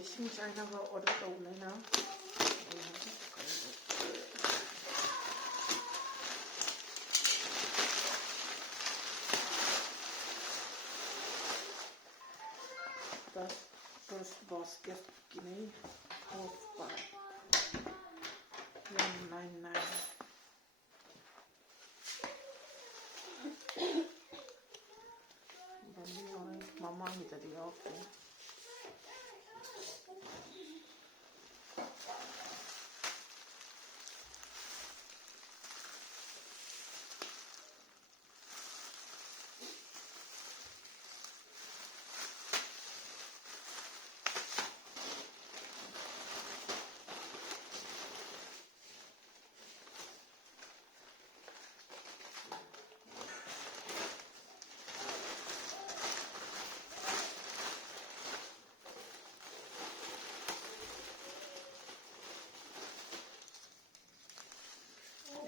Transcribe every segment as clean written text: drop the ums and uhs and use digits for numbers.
ꯏꯁꯤꯡ ꯆꯥꯏꯅꯕ ꯑꯣꯔꯗꯔ ꯇꯧꯕꯅꯤꯅ first basket kini 199 mamahitadi ako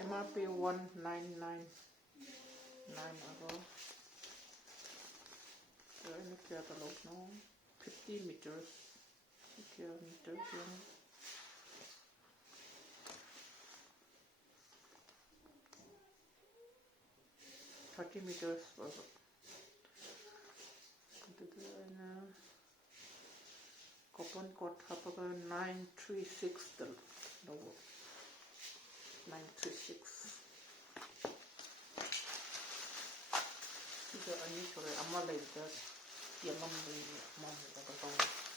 MRP 1999 ako. Pero ano kaya talog no? 50 meters. Kaya meters yung 30 meters was na coupon code hapaga 936 daw 936 이거 아니 저래 아마 레이더 예만 레이 뭐 이거